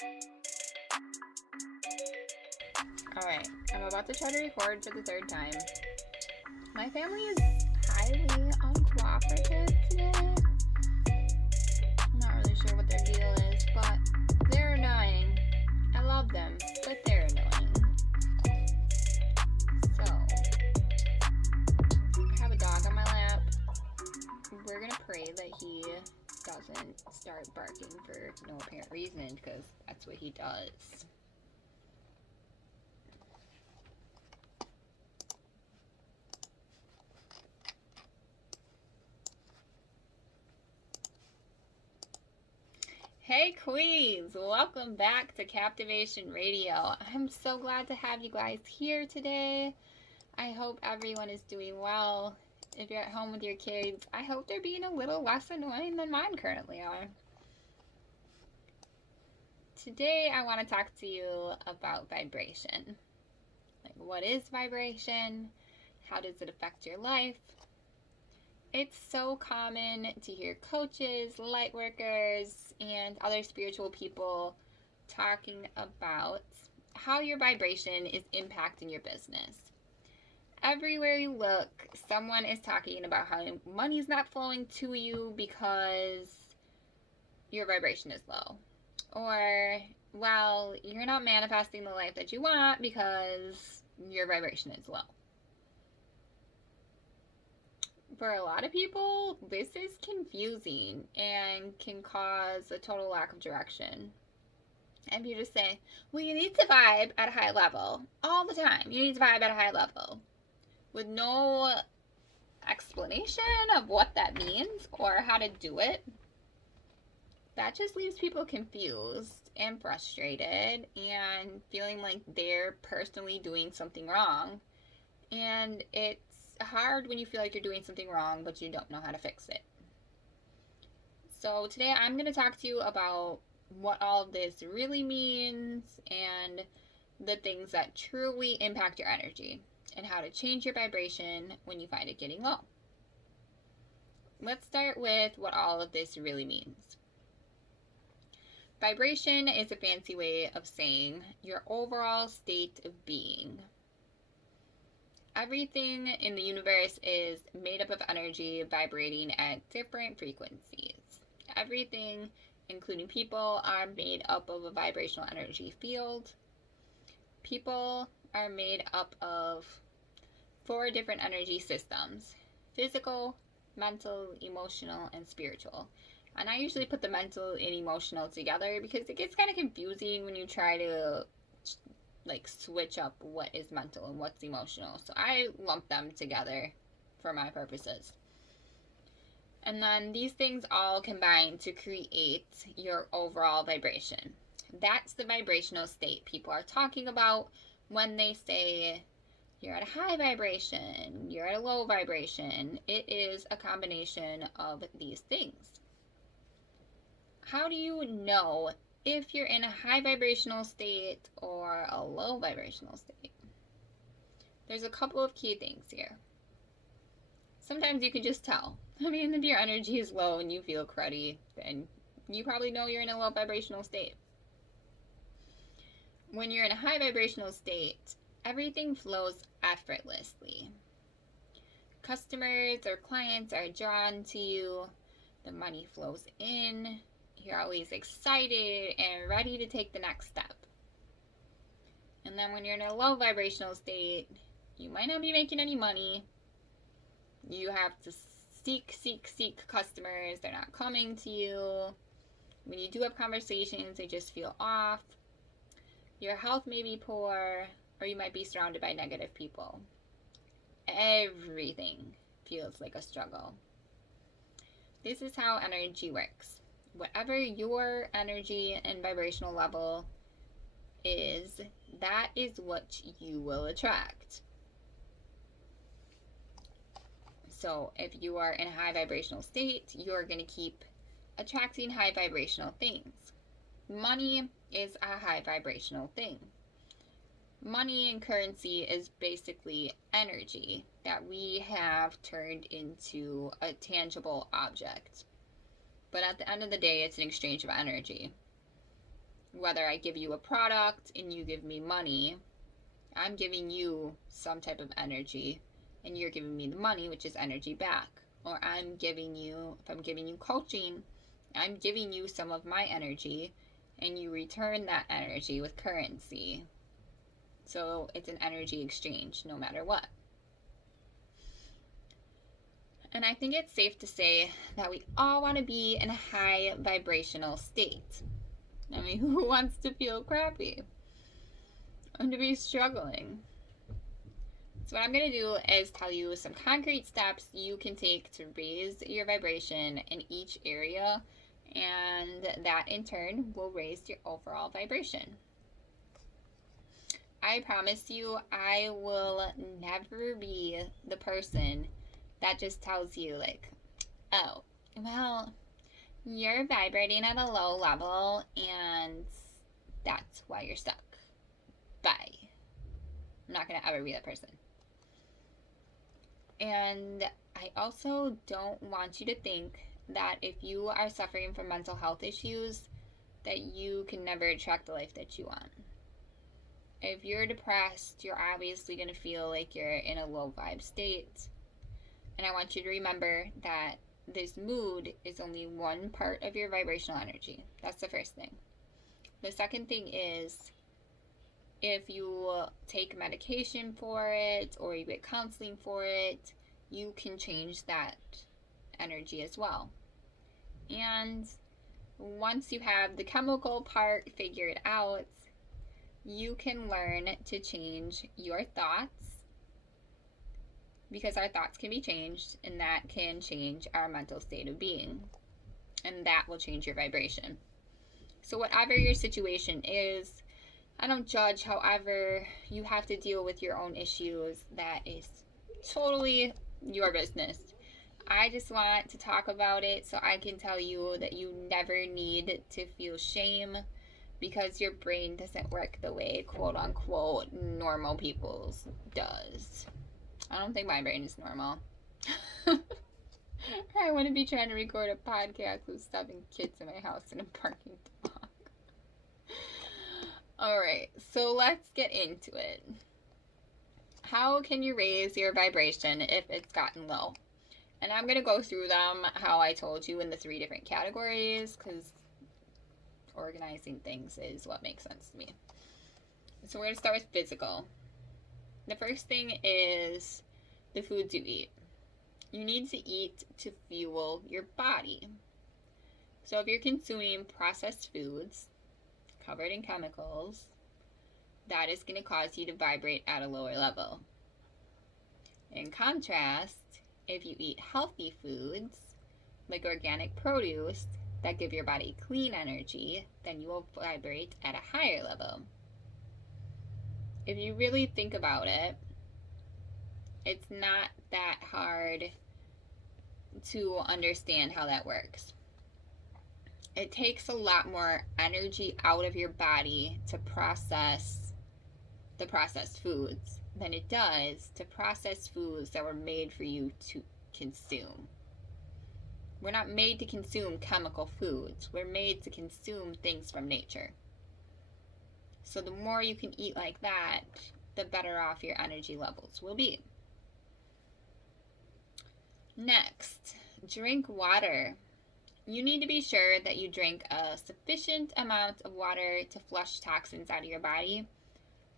Alright, I'm about to try to record for the third time. My family is highly uncooperative today. I'm not really sure what their deal is, but they're annoying. I love them, but they're annoying. So, I have a dog on my lap. We're gonna pray that he doesn't start barking for no apparent reason, because that's what he does. Hey Queens, welcome back to Captivation Radio. I'm so glad to have you guys here today. I hope everyone is doing well. If you're at home with your kids, I hope they're being a little less annoying than mine currently are. Today I want to talk to you about vibration. Like, what is vibration? How does it affect your life? It's so common to hear coaches, light workers, and other spiritual people talking about how your vibration is impacting your business. Everywhere you look, someone is talking about how money's not flowing to you because your vibration is low. Or, well, you're not manifesting the life that you want because your vibration is low. For a lot of people, this is confusing and can cause a total lack of direction. And you just say, well, you need to vibe at a high level all the time. You need to vibe at a high level with no explanation of what that means or how to do it. That just leaves people confused and frustrated and feeling like they're personally doing something wrong. And it's hard when you feel like you're doing something wrong, but you don't know how to fix it. So today I'm going to talk to you about what all of this really means and the things that truly impact your energy and how to change your vibration when you find it getting low. Let's start with what all of this really means. Vibration is a fancy way of saying your overall state of being. Everything in the universe is made up of energy vibrating at different frequencies. Everything, including people, are made up of a vibrational energy field. People are made up of 4 different energy systems: physical, mental, emotional, and spiritual. And I usually put the mental and emotional together because it gets kind of confusing when you try to switch up what is mental and what's emotional. So I lump them together for my purposes. And then these things all combine to create your overall vibration. That's the vibrational state people are talking about when they say you're at a high vibration, you're at a low vibration. It is a combination of these things. How do you know if you're in a high vibrational state or a low vibrational state? There's a couple of key things here. Sometimes you can just tell. I mean, if your energy is low and you feel cruddy, then you probably know you're in a low vibrational state. When you're in a high vibrational state, everything flows effortlessly. Customers or clients are drawn to you. The money flows in. You're always excited and ready to take the next step. And then when you're in a low vibrational state, you might not be making any money. You have to seek customers. They're not coming to you. When you do have conversations, they just feel off. Your health may be poor, or you might be surrounded by negative people. Everything feels like a struggle. This is how energy works. Whatever your energy and vibrational level is, that is what you will attract. So if you are in a high vibrational state, you're going to keep attracting high vibrational things. Money is a high vibrational thing. Money and currency is basically energy that we have turned into a tangible object. But at the end of the day, it's an exchange of energy. Whether I give you a product and you give me money, I'm giving you some type of energy and you're giving me the money, which is energy back. Or if I'm giving you coaching, I'm giving you some of my energy and you return that energy with currency. So it's an energy exchange no matter what. And I think it's safe to say that we all want to be in a high vibrational state. I mean, who wants to feel crappy and to be struggling? So what I'm going to do is tell you some concrete steps you can take to raise your vibration in each area, and that in turn will raise your overall vibration. I promise you, I will never be the person that just tells you like, oh, well, you're vibrating at a low level and that's why you're stuck. Bye. I'm not going to ever be that person. And I also don't want you to think that if you are suffering from mental health issues, that you can never attract the life that you want. If you're depressed, you're obviously going to feel like you're in a low vibe state. And I want you to remember that this mood is only one part of your vibrational energy. That's the first thing. The second thing is, if you take medication for it or you get counseling for it, you can change that energy as well. And once you have the chemical part figured out, you can learn to change your thoughts, because our thoughts can be changed, and that can change our mental state of being, and that will change your vibration. So whatever your situation is, I don't judge. However, you have to deal with your own issues. That is totally your business. I just want to talk about it so I can tell you that you never need to feel shame because your brain doesn't work the way, quote unquote, normal people's does. I don't think my brain is normal. I wouldn't be trying to record a podcast with 7 kids in my house and a parking dog. Alright, so let's get into it. How can you raise your vibration if it's gotten low? And I'm going to go through them how I told you in the 3 different categories, because organizing things is what makes sense to me. So we're going to start with physical. The first thing is the foods you eat. You need to eat to fuel your body. So if you're consuming processed foods covered in chemicals, that is going to cause you to vibrate at a lower level. In contrast, if you eat healthy foods like organic produce that give your body clean energy, then you will vibrate at a higher level. If you really think about it, it's not that hard to understand how that works. It takes a lot more energy out of your body to process the processed foods than it does to process foods that were made for you to consume. We're not made to consume chemical foods. We're made to consume things from nature. So the more you can eat like that, the better off your energy levels will be. Next, drink water. You need to be sure that you drink a sufficient amount of water to flush toxins out of your body.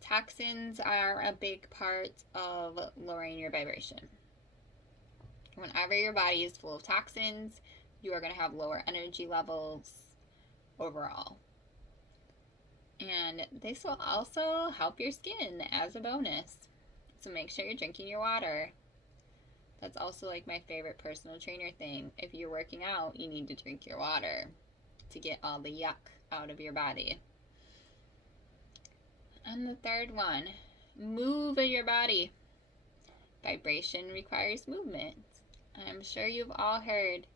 Toxins are a big part of lowering your vibration. Whenever your body is full of toxins, you are going to have lower energy levels overall. And this will also help your skin as a bonus. So make sure you're drinking your water. That's also like my favorite personal trainer thing. If you're working out, you need to drink your water to get all the yuck out of your body. And the third one, move your body. Vibration requires movement. I'm sure you've all heard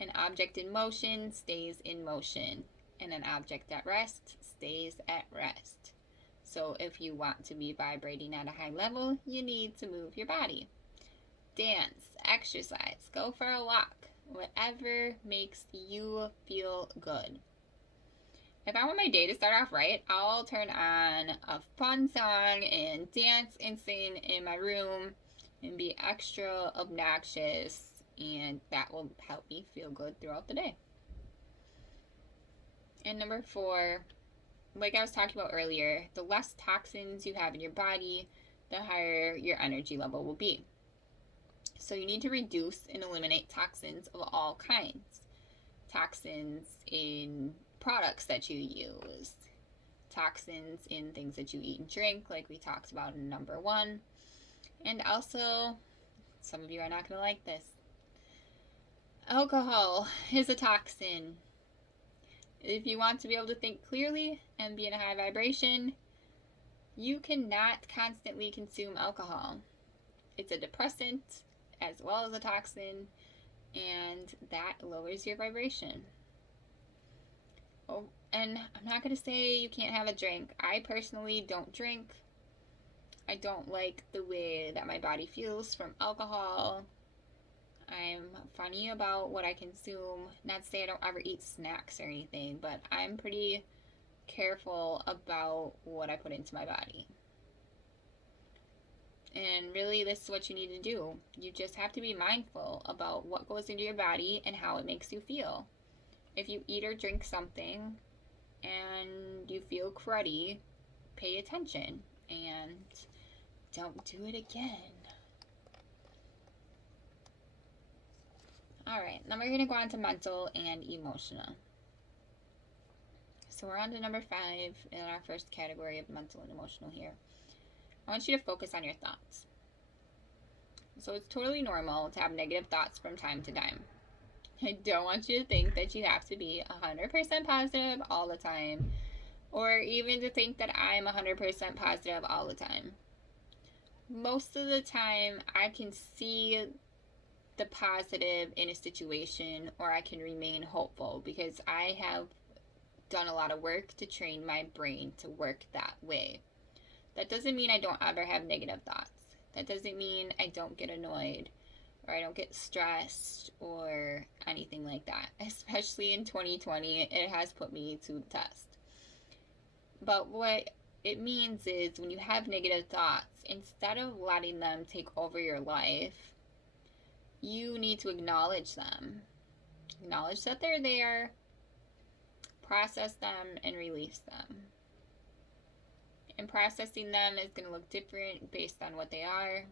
an object in motion stays in motion, and an object at rest stays at rest. So if you want to be vibrating at a high level, you need to move your body. Dance, exercise, go for a walk, whatever makes you feel good. If I want my day to start off right, I'll turn on a fun song and dance and sing in my room and be extra obnoxious, and that will help me feel good throughout the day. And number 4, like I was talking about earlier, the less toxins you have in your body, the higher your energy level will be. So you need to reduce and eliminate toxins of all kinds. Toxins in products that you use, toxins in things that you eat and drink, like we talked about in number 1. And also, some of you are not going to like this, alcohol is a toxin. If you want to be able to think clearly and be in a high vibration, you cannot constantly consume alcohol. It's a depressant as well as a toxin, and that lowers your vibration. Oh, and I'm not going to say you can't have a drink. I personally don't drink. I don't like the way that my body feels from alcohol. I'm funny about what I consume. Not to say I don't ever eat snacks or anything, but I'm pretty careful about what I put into my body. And really, this is what you need to do. You just have to be mindful about what goes into your body and how it makes you feel. If you eat or drink something and you feel cruddy, pay attention and don't do it again. Alright, now we're going to go on to mental and emotional. So we're on to number 5 in our first category of mental and emotional here. I want you to focus on your thoughts. So it's totally normal to have negative thoughts from time to time. I don't want you to think that you have to be 100% positive all the time, or even to think that I'm 100% positive all the time. Most of the time, I can see the positive in a situation, or I can remain hopeful because I have done a lot of work to train my brain to work that way. That doesn't mean I don't ever have negative thoughts. That doesn't mean I don't get annoyed or I don't get stressed or anything like that. Especially in 2020, it has put me to the test. But what it means is when you have negative thoughts, instead of letting them take over your life, you need to acknowledge them. Acknowledge that they're there, process them, and release them. And processing them is going to look different based on what they are.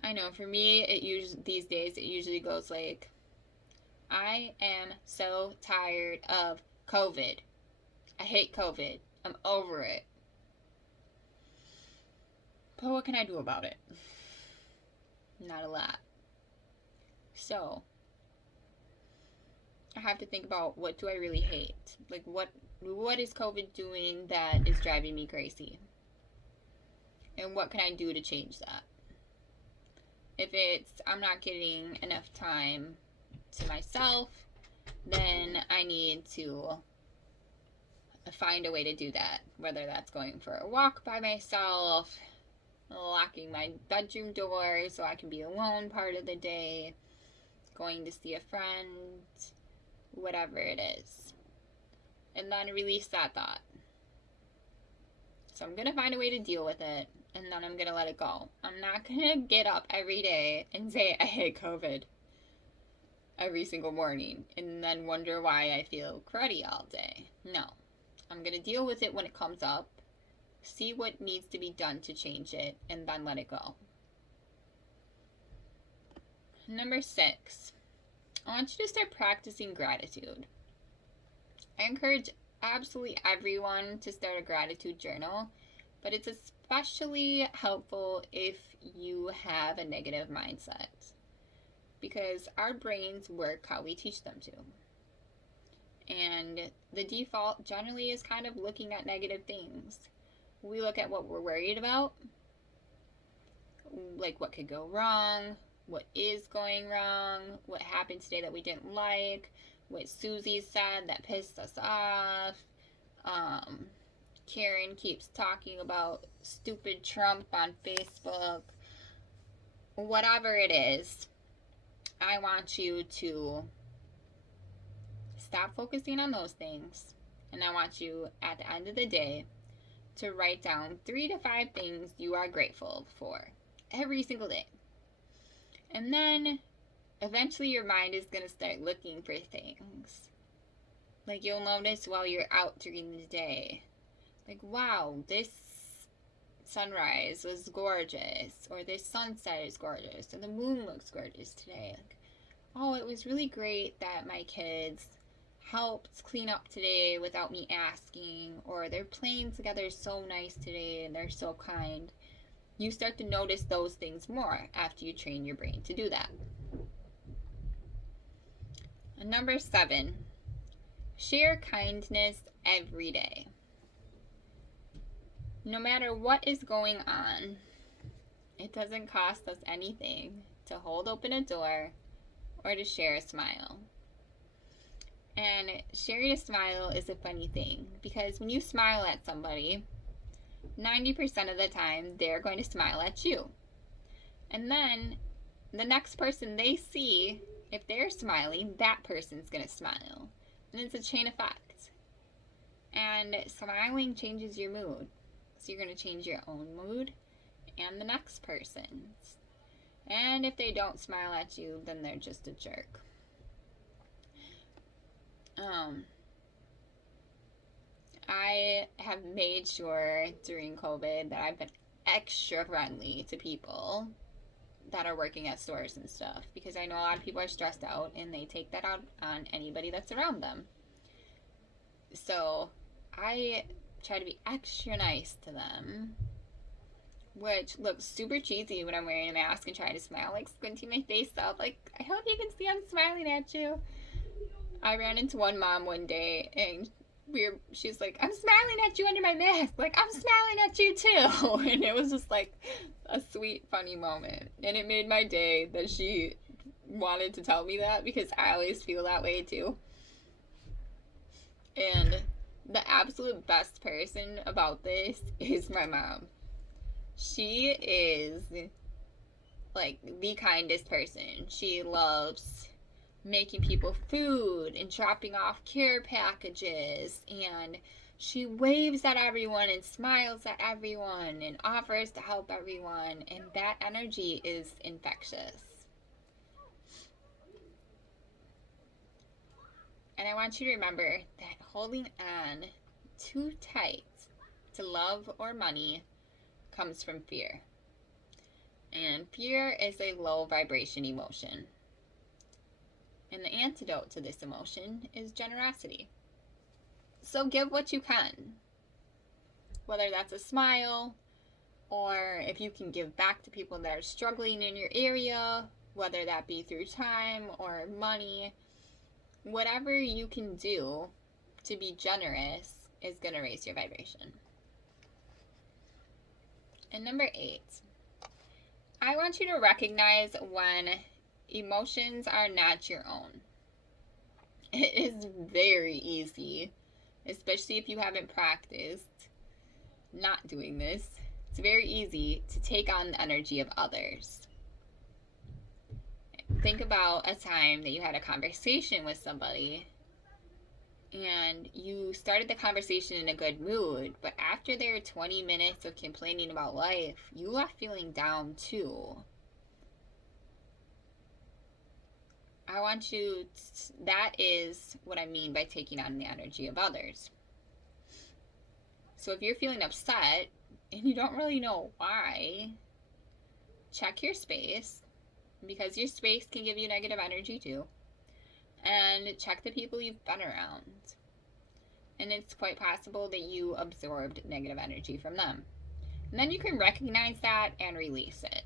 I know for me, these days it usually goes like, I am so tired of COVID. I hate COVID. I'm over it. But what can I do about it? Not a lot. So, I have to think about, what do I really hate? Like, what is COVID doing that is driving me crazy? And what can I do to change that? If it's I'm not getting enough time to myself, then I need to find a way to do that. Whether that's going for a walk by myself, locking my bedroom door so I can be alone part of the day, going to see a friend, whatever it is. And then release that thought. So I'm going to find a way to deal with it, and then I'm going to let it go. I'm not going to get up every day and say I hate COVID every single morning and then wonder why I feel cruddy all day. No. I'm going to deal with it when it comes up, see what needs to be done to change it, and then let it go. Number 6, I want you to start practicing gratitude. I encourage absolutely everyone to start a gratitude journal, but it's especially helpful if you have a negative mindset, because our brains work how we teach them to. And the default generally is kind of looking at negative things. We look at what we're worried about, like what could go wrong, what is going wrong, what happened today that we didn't like, what Susie said that pissed us off. Karen keeps talking about stupid Trump on Facebook. Whatever it is, I want you to stop focusing on those things. And I want you, at the end of the day, to write down 3 to 5 things you are grateful for every single day. And then eventually your mind is going to start looking for things. Like, you'll notice while you're out during the day, like, wow, this sunrise was gorgeous, or this sunset is gorgeous, or the moon looks gorgeous today. Like, oh, it was really great that my kids helped clean up today without me asking, or they're playing together so nice today and they're so kind. You start to notice those things more after you train your brain to do that. And number 7, share kindness every day. No matter what is going on, it doesn't cost us anything to hold open a door or to share a smile. And sharing a smile is a funny thing, because when you smile at somebody, 90% of the time they're going to smile at you. And then the next person they see, if they're smiling, that person's going to smile. And it's a chain effect. And smiling changes your mood. So you're going to change your own mood and the next person's. And if they don't smile at you, then they're just a jerk. I have made sure during COVID that I've been extra friendly to people that are working at stores and stuff, because I know a lot of people are stressed out and they take that out on anybody that's around them. So I try to be extra nice to them, which looks super cheesy when I'm wearing a mask and trying to smile, like squinting my face up, like, I hope you can see I'm smiling at you. I ran into one mom one day and she's like, I'm smiling at you under my mask, like, I'm smiling at you too. And it was just like a sweet, funny moment, and it made my day that she wanted to tell me that, because I always feel that way too. And the absolute best person about this is my mom. She is like the kindest person. She loves making people food and dropping off care packages, and she waves at everyone and smiles at everyone and offers to help everyone, and that energy is infectious. And I want you to remember that holding on too tight to love or money comes from fear. And fear is a low vibration emotion. And the antidote to this emotion is generosity. So give what you can. Whether that's a smile, or if you can give back to people that are struggling in your area, whether that be through time or money, whatever you can do to be generous is going to raise your vibration. And number 8, I want you to recognize when emotions are not your own. It is very easy, especially if you haven't practiced not doing this. It's very easy to take on the energy of others. Think about a time that you had a conversation with somebody and you started the conversation in a good mood, but after their 20 minutes of complaining about life, you left feeling down too. I want you to, that is what I mean by taking on the energy of others. So if you're feeling upset and you don't really know why, check your space, because your space can give you negative energy too. And check the people you've been around. And it's quite possible that you absorbed negative energy from them. And then you can recognize that and release it.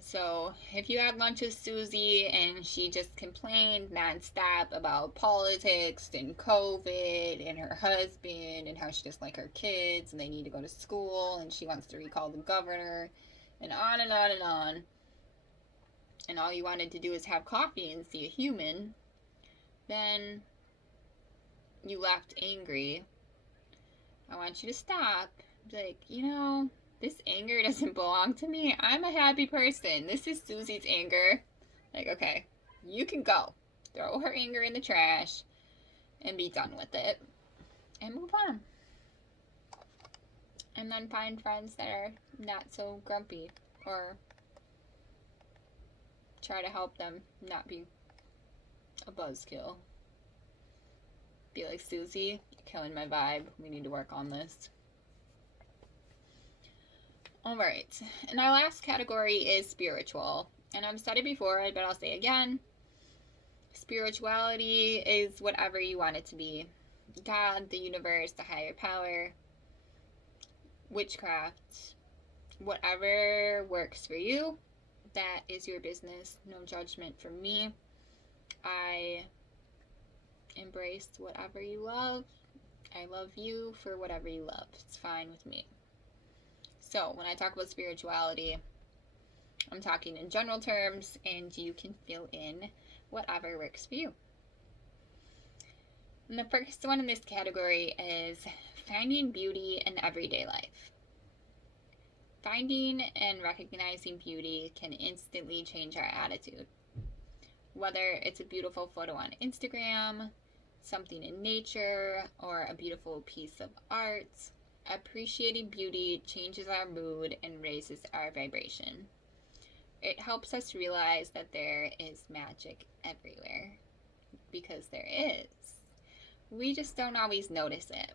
So if you had lunch with Susie and she just complained nonstop about politics and COVID and her husband and how she doesn't like her kids and they need to go to school and she wants to recall the governor and on and on and on, and all you wanted to do is have coffee and see a human, then you left angry. I want you to stop. Be like, this anger doesn't belong to me. I'm a happy person. This is Susie's anger. Like, okay, you can go. throw her anger in the trash and be done with it and move on. And then find friends that are not so grumpy, or try to help them not be a buzzkill. Be like, Susie, you're killing my vibe. We need to work on this. Alright, and our last category is spiritual. And I've said it before, but I'll say it again. Spirituality is whatever you want it to be. God, the universe, the higher power, witchcraft, whatever works for you, that is your business. No judgment from me. I embrace whatever you love. I love you for whatever you love. It's fine with me. So when I talk about spirituality, I'm talking in general terms, and you can fill in whatever works for you. And the first one in this category is finding beauty in everyday life. Finding and recognizing beauty can instantly change our attitude. Whether it's a beautiful photo on Instagram, something in nature, or a beautiful piece of art, appreciating beauty changes our mood and raises our vibration. It helps us realize that there is magic everywhere, because there is. We just don't always notice it.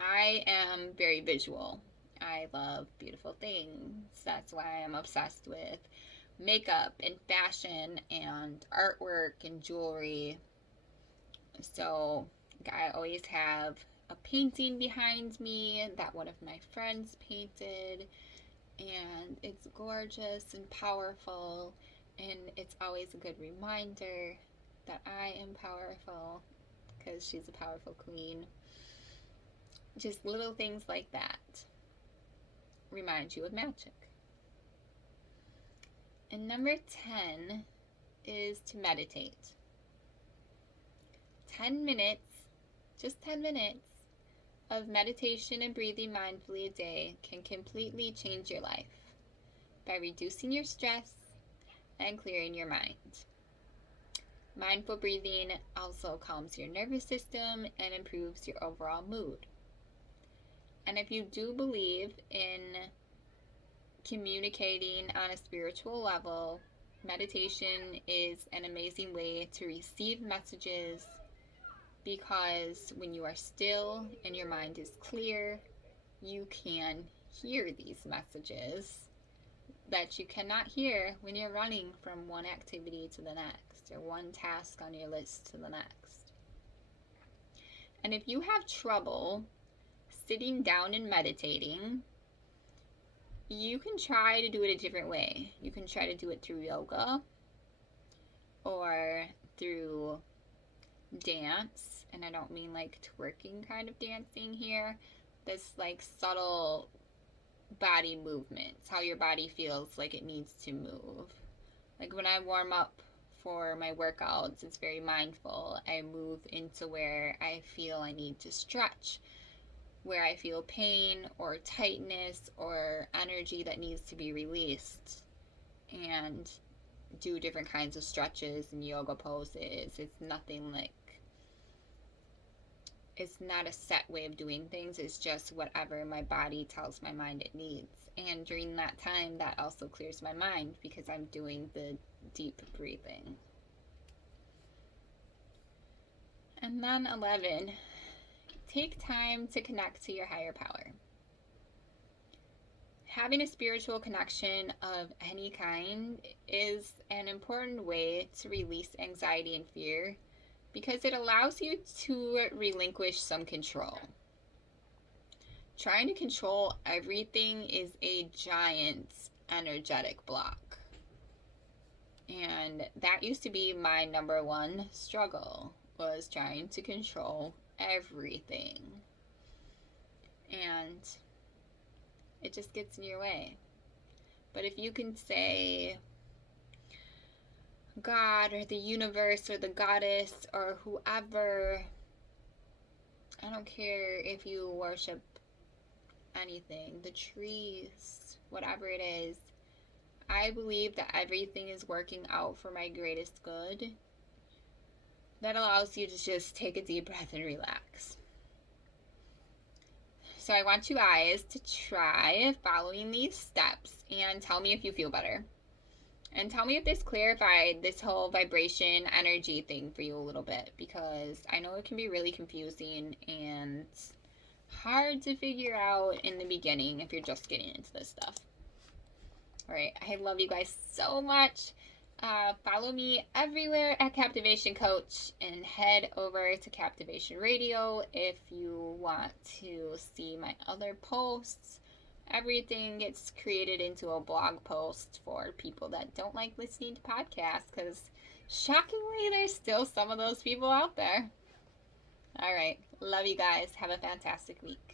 I am very visual. I love beautiful things. That's why I'm obsessed with makeup and fashion and artwork and jewelry. So I always have a painting behind me that one of my friends painted, and it's gorgeous and powerful, and it's always a good reminder that I am powerful, because she's a powerful queen. Just little things like that remind you of magic. And number 10 is to meditate. 10 minutes, just 10 minutes of meditation and breathing mindfully a day can completely change your life by reducing your stress and clearing your mind. Mindful breathing also calms your nervous system and improves your overall mood. And if you do believe in communicating on a spiritual level, meditation is an amazing way to receive messages, because when you are still and your mind is clear, you can hear these messages that you cannot hear when you're running from one activity to the next, or one task on your list to the next. And if you have trouble sitting down and meditating, you can try to do it a different way. You can try to do it through yoga or through dance. And I don't mean like twerking kind of dancing here. This like subtle body movements, how your body feels like it needs to move. Like when I warm up for my workouts, it's very mindful. I move into where I feel I need to stretch, where I feel pain or tightness or energy that needs to be released, and do different kinds of stretches and yoga poses. It's nothing like, it's not a set way of doing things. It's just whatever my body tells my mind it needs. And during that time, that also clears my mind, because I'm doing the deep breathing. And then 11, take time to connect to your higher power. Having a spiritual connection of any kind is an important way to release anxiety and fear, because it allows you to relinquish some control. Trying to control everything is a giant energetic block. And that used to be my number one struggle, was trying to control everything. And it just gets in your way. But if you can say God or the universe or the goddess or whoever, I don't care if you worship anything, the trees, whatever it is, I believe that everything is working out for my greatest good. That allows you to just take a deep breath and relax. So I want you guys to try following these steps and tell me if you feel better. And tell me if this clarified this whole vibration energy thing for you a little bit, because I know it can be really confusing and hard to figure out in the beginning if you're just getting into this stuff. All right, I love you guys so much. Follow me everywhere at Captivation Coach, and head over to Captivation Radio if you want to see my other posts. Everything gets created into a blog post for people that don't like listening to podcasts, because shockingly, there's still some of those people out there. All right, love you guys. Have a fantastic week.